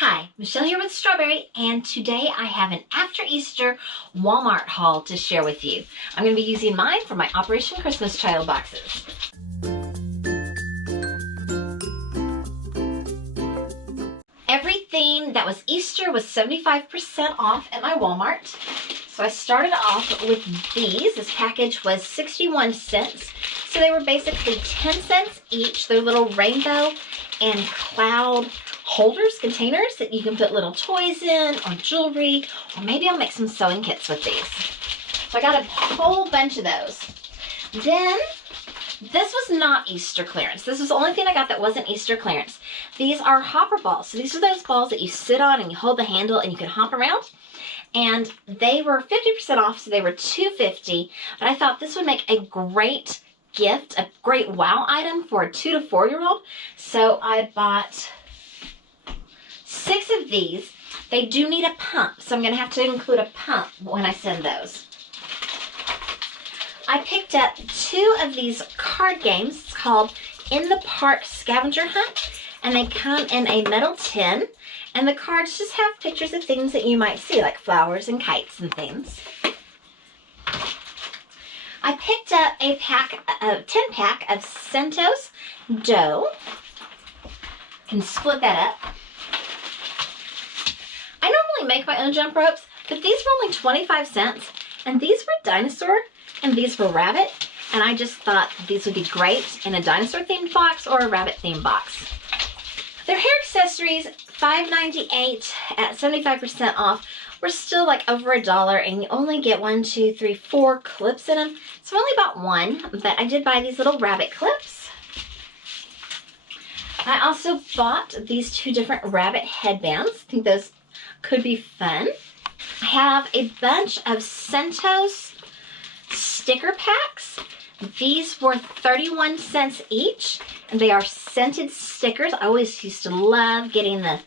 Hi, Michelle here with Strawberry, and today I have an after Easter Walmart haul to share with you. I'm going to be using mine for my Operation Christmas Child boxes. Everything that was Easter was 75% off at my Walmart. So I started off with these. This package was 61 cents. So they were basically 10 cents each. They're little rainbow and cloud holders, containers that you can put little toys in or jewelry, or maybe I'll make some sewing kits with these. So I got a whole bunch of those. Then, this was not Easter clearance. This was the only thing I got that wasn't Easter clearance. These are hopper balls. So these are those balls that you sit on and you hold the handle and you can hop around. And they were 50% off, so they were $2.50. But I thought this would make a great gift, a great wow item for a 2 to 4 year old. So I bought 6 of these. They do need a pump, so I'm going to have to include a pump when I send those. I picked up 2 of these card games. It's called In the Park Scavenger Hunt, and they come in a metal tin, and the cards just have pictures of things that you might see, like flowers and kites and things. I picked up a 10-pack of Centos dough. You can split that up. I normally make my own jump ropes, but these were only 25 cents, and these were dinosaur, and these were rabbit, and I just thought these would be great in a dinosaur-themed box or a rabbit-themed box. Their hair accessories, $5.98 at 75% off, were still like over $1, and you only get 1, 2, 3, 4 clips in them. So I only bought 1, but I did buy these little rabbit clips. I also bought these 2 different rabbit headbands. I think those could be fun. I have a bunch of Centos sticker packs. These were 31 cents each, and they are scented stickers. I always used to love getting the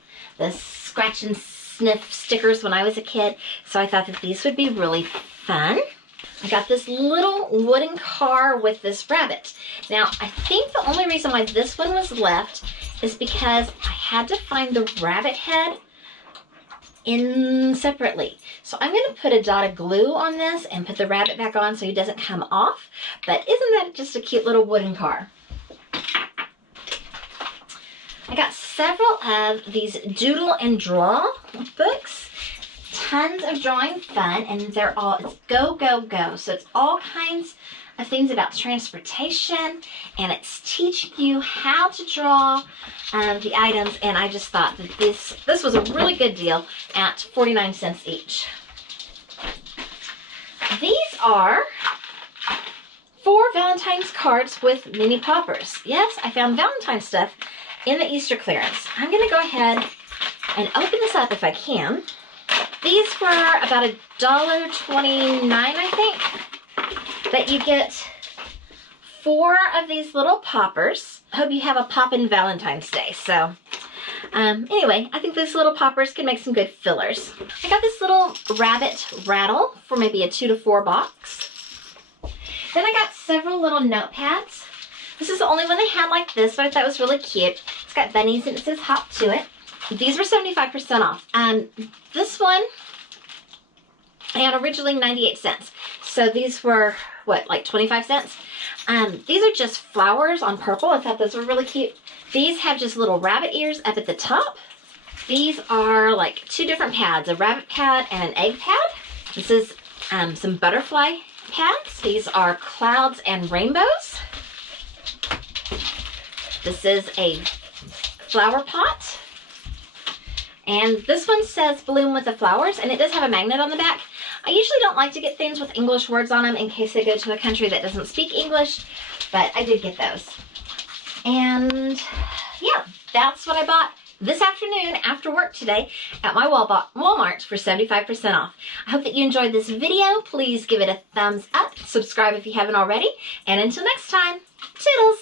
scratch and sniff stickers when I was a kid, so I thought that these would be really fun. I got this little wooden car with this rabbit. Now, I think the only reason why this one was left is because I had to find the rabbit head in separately. So I'm going to put a dot of glue on this and put the rabbit back on so he doesn't come off. But isn't that just a cute little wooden car? I got several of these doodle and draw books. Tons of drawing fun, and they're all, it's go, go, go. So it's all kinds of things about transportation, and it's teaching you how to draw the items, and I just thought that this was a really good deal at 49 cents each. These are 4 Valentine's cards with mini poppers. Yes, I found Valentine's stuff in the Easter clearance. I'm going to go ahead and open this up if I can. These were about $1.29, I think. But you get 4 of these little poppers. I hope you have a poppin' Valentine's Day. So, anyway, I think these little poppers can make some good fillers. I got this little rabbit rattle for maybe a 2 to 4 box. Then I got several little notepads. This is the only one they had like this, but I thought it was really cute. It's got bunnies and it says hop to it. These were 75% off. This one, I had originally 98 cents. So these were, what, like 25 cents? These are just flowers on purple. I thought those were really cute. These have just little rabbit ears up at the top. These are like 2 different pads, a rabbit pad and an egg pad. This is some butterfly pads. These are clouds and rainbows. This is a flower pot. And this one says bloom with the flowers, and it does have a magnet on the back. I usually don't like to get things with English words on them in case they go to a country that doesn't speak English, but I did get those. And yeah, that's what I bought this afternoon after work today at my Walmart for 75% off. I hope that you enjoyed this video. Please give it a thumbs up, subscribe if you haven't already, and until next time, toodles!